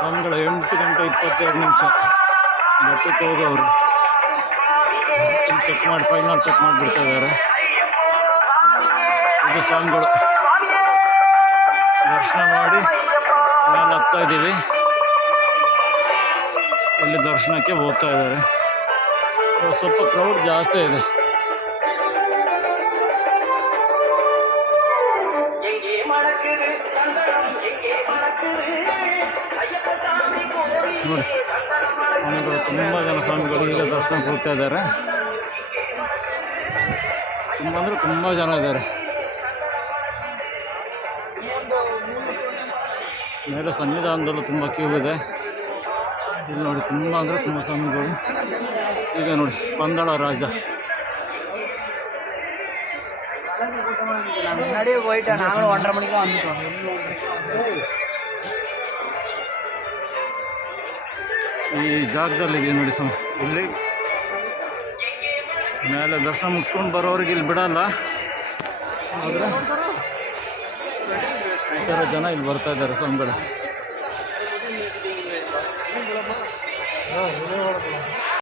ಸ್ವಾಮಿಗಳು 8 ಗಂಟೆ 22 ನಿಮಿಷ ಬೆಟ್ಟಕ್ಕೆ ಹೋಗೋರು ಚೆಕ್ ಮಾಡಿ ಫೈನಲ್ ಚೆಕ್ ಮಾಡಿಬಿಡ್ತಾ ಇದ್ದಾರೆ. ಇದು ಸ್ವಾಮಿಗಳು ದರ್ಶನ ಮಾಡಿ ಮೇಲೆ ಹತ್ತಾ ಇದ್ದೀವಿ. ಇಲ್ಲಿ ದರ್ಶನಕ್ಕೆ ಹೋಗ್ತಾ ಇದ್ದಾರೆ. ಸ್ವಲ್ಪ ಕ್ರೌಡ್ ಜಾಸ್ತಿ ಇದೆ. ನೋಡಿ ಸ್ವಾಮಿಗಳು ತುಂಬ ಜನ ಸ್ವಾಮಿಗಳು ಈಗ ದರ್ಶನಕ್ಕೆ ಹೋಗ್ತಾ ಇದ್ದಾರೆ. ತುಂಬ ಅಂದರೆ ತುಂಬ ಜನ ಇದ್ದಾರೆ. ಮೇಲೆ ಸನ್ನಿಧಾನದಲ್ಲೂ ತುಂಬ ಕ್ಯೂ ಇದೆ. ಇಲ್ಲಿ ನೋಡಿ ತುಂಬ ಅಂದರೆ ತುಂಬ ಸ್ವಾಮಿಗಳು. ಈಗ ನೋಡಿ ಪಂದಳ ರಾಜ ಈ ಜಾಗದಲ್ಲಿ ನೋಡಿ ಇಲ್ಲಿ ಮೇಲೆ ದರ್ಶನ ಮುಗಿಸ್ಕೊಂಡು ಬರೋರಿಗೆ ಇಲ್ಲಿ ಬಿಡಲ್ಲ. ಆದರೆ ಈ ಥರ ಜನ ಇಲ್ಲಿ ಬರ್ತಾ ಇದ್ದಾರೆ ಸ್ವಾಮಿಗಳು.